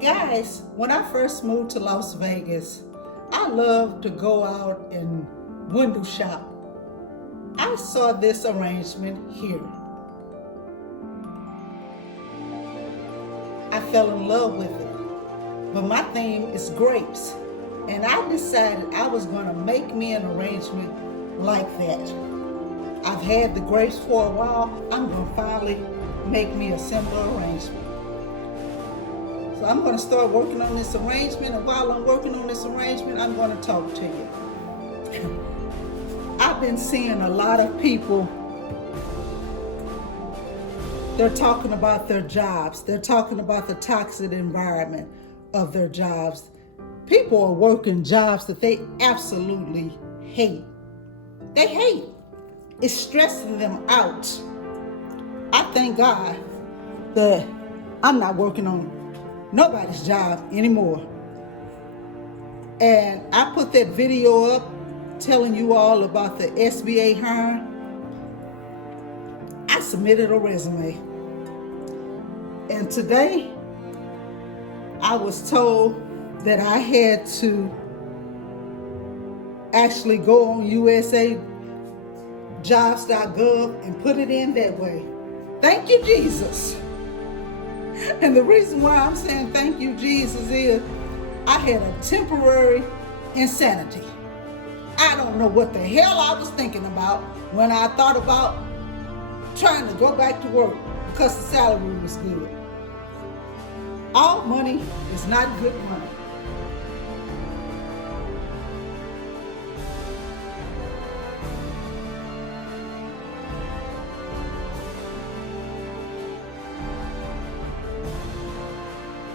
Guys, when I first moved to Las Vegas, I loved to go out and window shop. I saw this arrangement here. I fell in love with it. But my theme is grapes. And I decided I was going to make me an arrangement like that. I've had the grapes for a while. I'm going to finally make me a similar arrangement. So I'm going to start working on this arrangement, and while I'm working on this arrangement, I'm going to talk to you. I've been seeing a lot of people, they're talking about their jobs. They're talking about the toxic environment of their jobs. People are working jobs that they absolutely hate. They hate. It's stressing them out. I thank God that I'm not working on nobody's job anymore. And I put that video up telling you all about the SBA hiring. I submitted a resume. And today I was told that I had to actually go on usajobs.gov and put it in that way. Thank you, Jesus. And the reason why I'm saying thank you, Jesus, is I had a temporary insanity. I don't know what the hell I was thinking about when I thought about trying to go back to work because the salary was good. All money is not good money.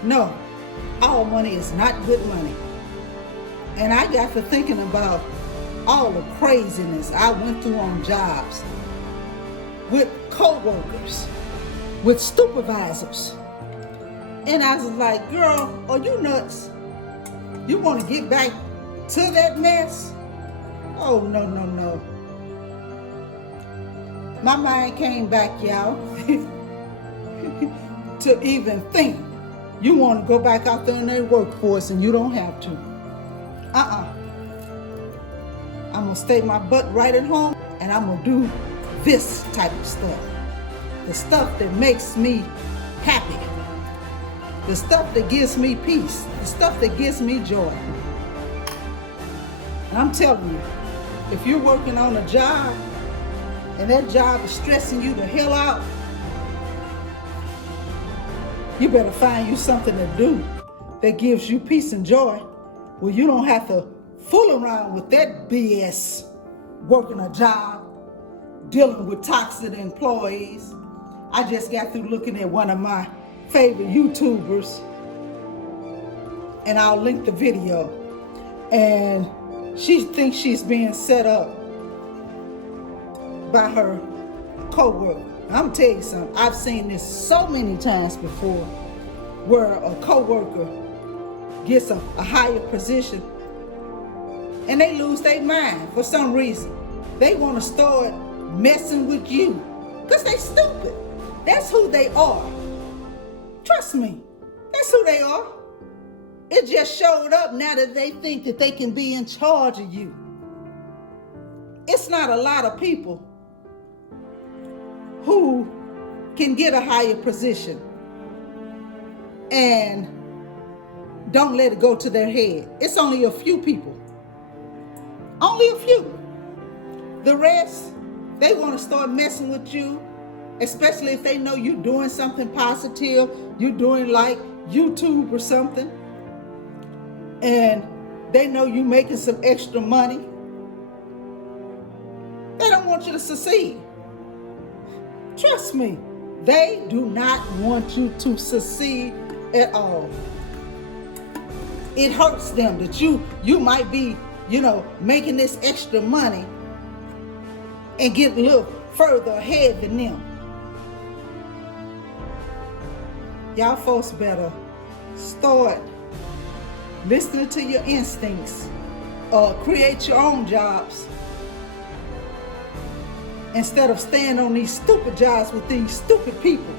No, all money is not good money. And I got to thinking about all the craziness I went through on jobs, with co-workers, with supervisors. And I was like, girl, are you nuts? You want to get back to that mess? Oh, no, no, no. My mind came back, y'all, to even think. You want to go back out there in their workforce and you don't have to. I'm going to stay my butt right at home and I'm going to do this type of stuff. The stuff that makes me happy. The stuff that gives me peace. The stuff that gives me joy. And I'm telling you, if you're working on a job and that job is stressing you the hell out, you better find you something to do that gives you peace and joy, where you don't have to fool around with that BS, working a job, dealing with toxic employees. I just got through looking at one of my favorite YouTubers, and I'll link the video. And she thinks she's being set up by her co-worker. I'm tell you something, I've seen this so many times before, where a co-worker gets a higher position and they lose their mind for some reason. They want to start messing with you because they stupid. That's who they are. Trust me, that's who they are. It just showed up now that they think that they can be in charge of you. It's not a lot of people who can get a higher position and don't let it go to their head. It's only a few people. Only a few. The rest, they want to start messing with you, especially if they know you're doing something positive, you're doing like YouTube or something, and they know you're making some extra money. They don't want you to succeed. Trust me, they do not want you to succeed at all. It hurts them that you might be, making this extra money and get a little further ahead than them. Y'all folks better start listening to your instincts, create your own jobs, instead of staying on these stupid jobs with these stupid people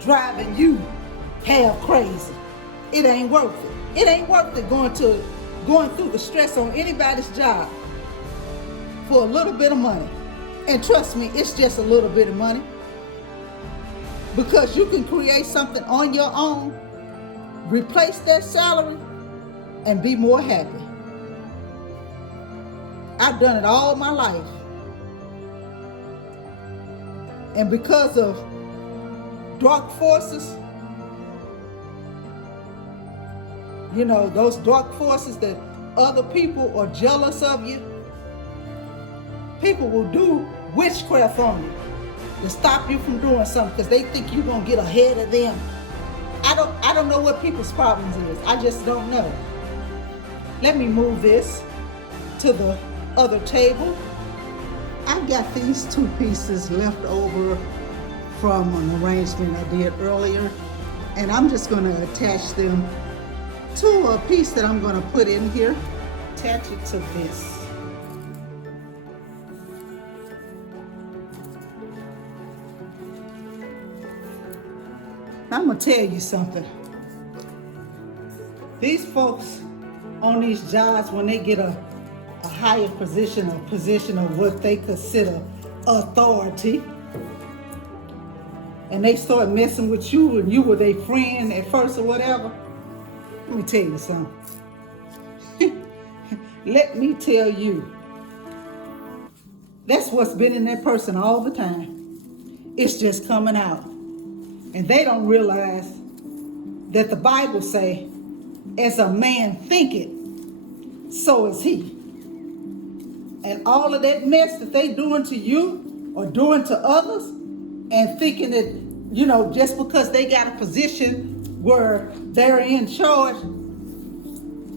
driving you half crazy. it ain't worth it. It ain't worth it going through the stress on anybody's job for a little bit of money. And trust me, it's just a little bit of money. Because you can create something on your own, replace that salary, and be more happy. I've done it all my life. And because of dark forces, you know, those dark forces that other people are jealous of you, people will do witchcraft on you to stop you from doing something because they think you're going to get ahead of them. I don't know what people's problems is. I just don't know. Let me move this to the other table. I got these two pieces left over from an arrangement I did earlier, and I'm just going to attach them to a piece that I'm going to put in here. Attach it to this. I'm going to tell you something. These folks on these jobs, when they get a higher position, a position of what they consider authority, and they start messing with you and you were their friend at first or whatever, let me tell you something. Let me tell you, that's what's been in that person all the time. It's just coming out. And they don't realize that the Bible say, as a man thinketh, so is he. And all of that mess that they doing to you or doing to others, and thinking that, you know, just because they got a position where they're in charge,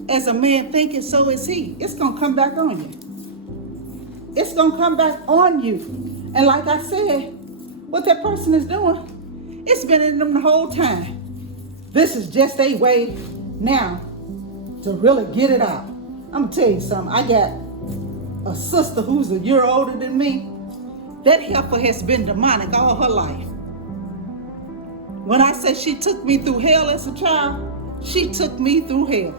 as a man thinketh, so is he. It's going to come back on you. It's going to come back on you. And like I said, what that person is doing, it's been in them the whole time. This is just a way now to really get it out. I'm going to tell you something. I got a sister who's a year older than me. That heifer has been demonic all her life. When I say she took me through hell as a child, she took me through hell.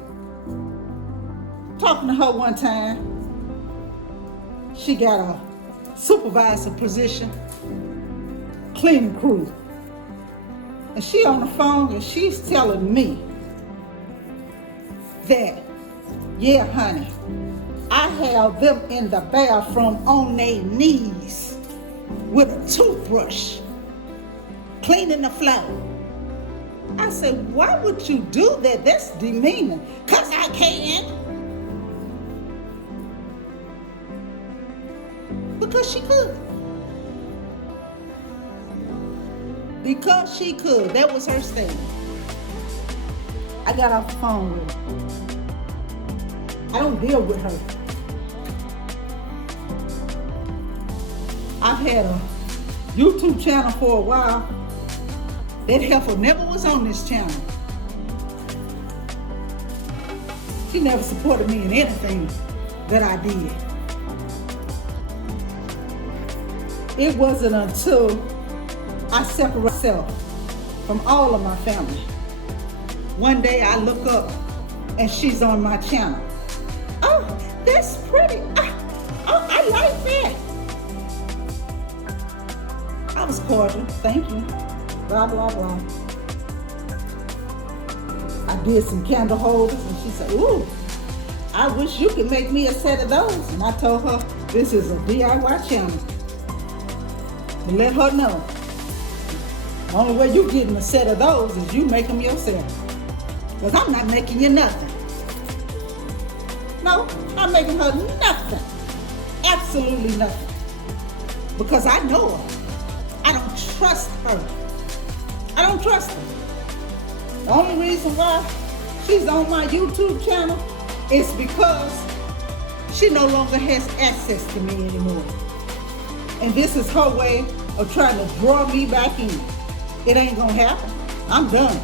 Talking to her one time, she got a supervisor position, cleaning crew. And she on the phone and she's telling me that, yeah, honey, I have them in the bathroom on their knees with a toothbrush, cleaning the floor. I said, why would you do that? That's demeaning. 'Cause I can. Because she could. Because she could. That was her statement. I got off the phone with her. I don't deal with her. I've had a YouTube channel for a while. That heifer never was on this channel. She never supported me in anything that I did. It wasn't until I separate myself from all of my family. One day I look up and she's on my channel. Oh, that's pretty. I like that. I was cordial, thank you. Blah, blah, blah. I did some candle holders and she said, ooh, I wish you could make me a set of those. And I told her, this is a DIY channel. And let her know. The only way you getting a set of those is you make them yourself. Because I'm not making you nothing. No, I'm making her nothing. Absolutely nothing. Because I know her. I don't trust her. I don't trust her. The only reason why she's on my YouTube channel is because she no longer has access to me anymore. And this is her way of trying to draw me back in. It ain't gonna happen. I'm done.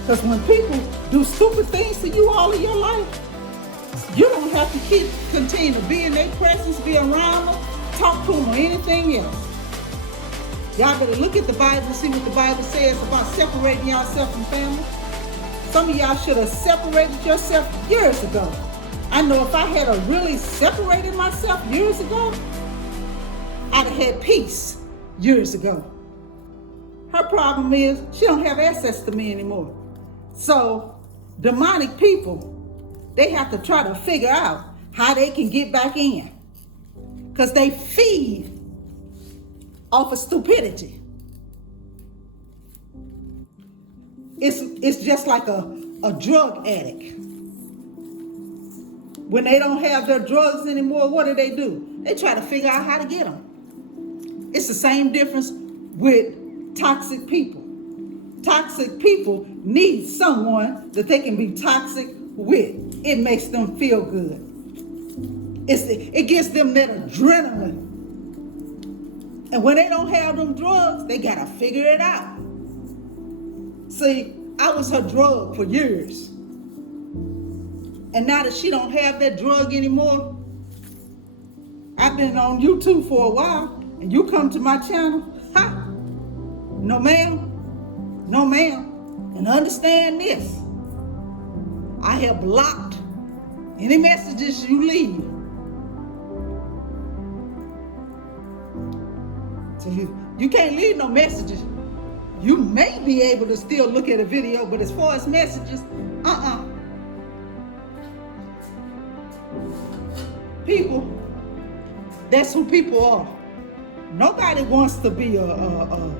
Because when people do stupid things to you all of your life, you don't have to continue to be in their presence, be around them, talk to them or anything else. Y'all better look at the Bible and see what the Bible says about separating yourself from family. Some of y'all should have separated yourself years ago. I know if I had really separated myself years ago, I'd have had peace years ago. Her problem is she don't have access to me anymore. So demonic people, they have to try to figure out how they can get back in. Because they feed off of stupidity. It's just like a drug addict. When they don't have their drugs anymore, what do? They try to figure out how to get them. It's the same difference with toxic people. Toxic people need someone that they can be toxic with. It makes them feel good. It gives them that adrenaline. And when they don't have them drugs, they gotta figure it out. See, I was her drug for years. And now that she don't have that drug anymore, I've been on YouTube for a while, and you come to my channel, ha! No ma'am, no ma'am. And understand this, I have blocked any messages you leave. So you can't leave no messages. You may be able to still look at a video, but as far as messages, People, that's who people are. Nobody wants to be a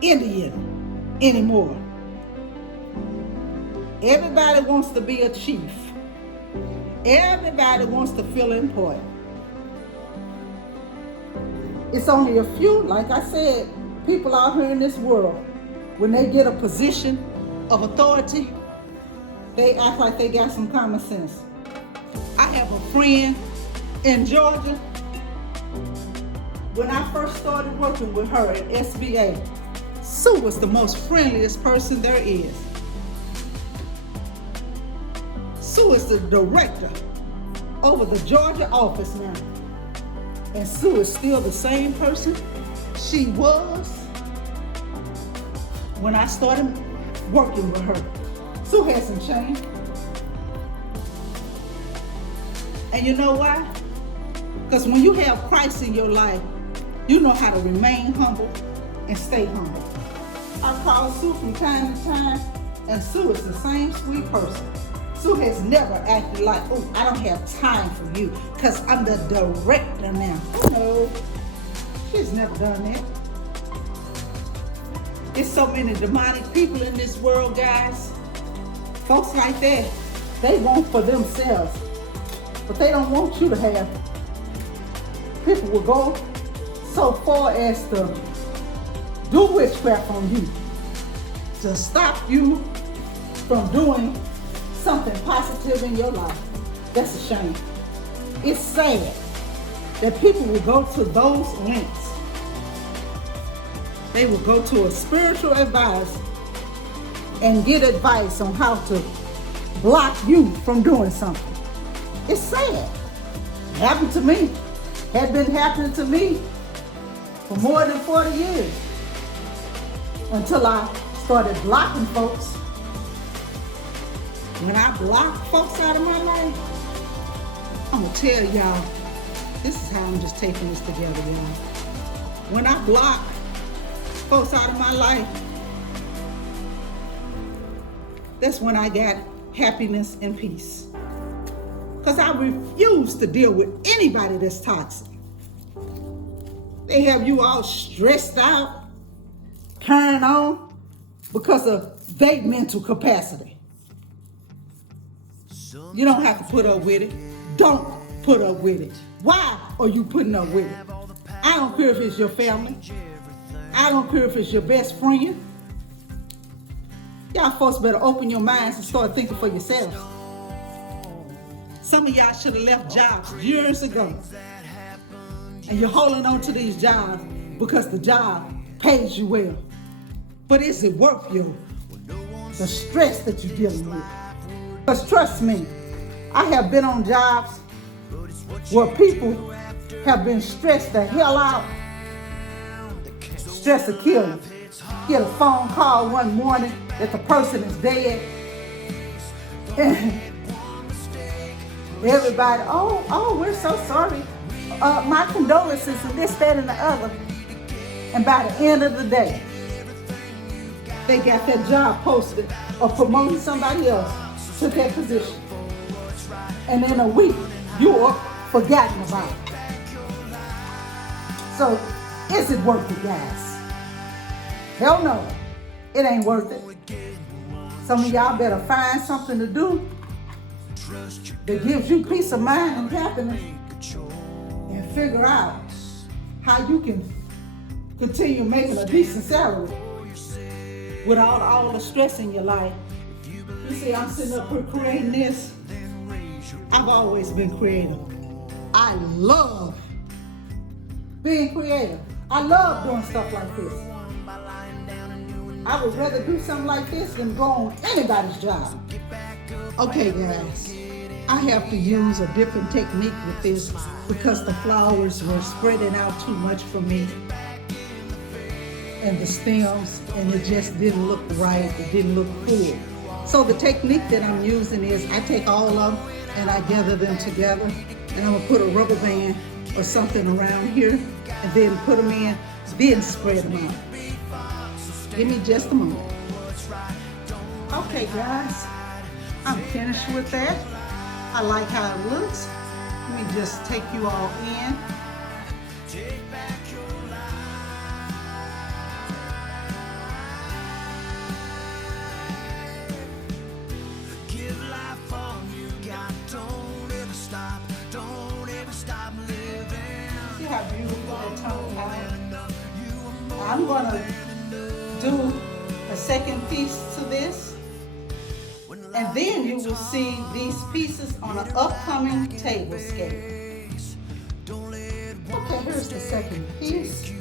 Indian anymore. Everybody wants to be a chief. Everybody wants to feel important. It's only a few, like I said, people out here in this world, when they get a position of authority, they act like they got some common sense. I have a friend in Georgia. When I first started working with her at SBA, Sue was the most friendliest person there is. Sue is the director over the Georgia office now. And Sue is still the same person she was when I started working with her. Sue hasn't changed. And you know why? Because when you have Christ in your life, you know how to remain humble and stay humble. I call Sue from time to time, and Sue is the same sweet person. Sue has never acted like, oh, I don't have time for you because I'm the director now. No, she's never done that. There's so many demonic people in this world, guys. Folks like that, they want for themselves, but they don't want you to have. People will go so far as to do witchcraft on you to stop you from doing something positive in your life. That's a shame. It's sad that people will go to those lengths. They will go to a spiritual advisor and get advice on how to block you from doing something. It's sad. It happened to me. Had been happening to me for more than 40 years until I started blocking folks. When I block folks out of my life, I'm gonna tell y'all, this is how I'm just taking this together, y'all. When I block folks out of my life, that's when I got happiness and peace. Because I refuse to deal with anybody that's toxic. They have you all stressed out, carrying on because of their mental capacity. You don't have to put up with it. Don't put up with it. Why are you putting up with it? I don't care if it's your family. I don't care if it's your best friend. Y'all folks better open your minds and start thinking for yourselves. Some of y'all should have left jobs years ago. And you're holding on to these jobs because the job pays you well. But is it worth the stress that you're dealing with? Because trust me, I have been on jobs where people have been stressed the hell out. Stress will kill you. Get a phone call one morning that the person is dead. And everybody, oh, we're so sorry. My condolences and this, that, and the other. And by the end of the day, they got that job posted or promoting somebody else to that position. And in a week, you are forgotten about it. So, is it worth it, guys? Hell no, it ain't worth it. Some of y'all better find something to do that gives you peace of mind and happiness, and figure out how you can continue making a decent salary without all the stress in your life. You see, I'm sitting up here creating this. I've always been creative. I love being creative. I love doing stuff like this. I would rather do something like this than go on anybody's job. Okay, guys, I have to use a different technique with this because the flowers were spreading out too much for me, and the stems, and it just didn't look right. It didn't look cool. So the technique that I'm using is I take all of them and I gather them together, and I'm gonna put a rubber band or something around here, and then put them in, then spread them out. Give me just a moment. Okay, guys, I'm finished with that. I like how it looks. Let me just take you all in. See how beautiful that turned out? I'm gonna do a second piece to this, and then you will see these pieces on an upcoming table scape. Okay, here's the second piece.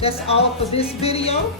That's all for this video.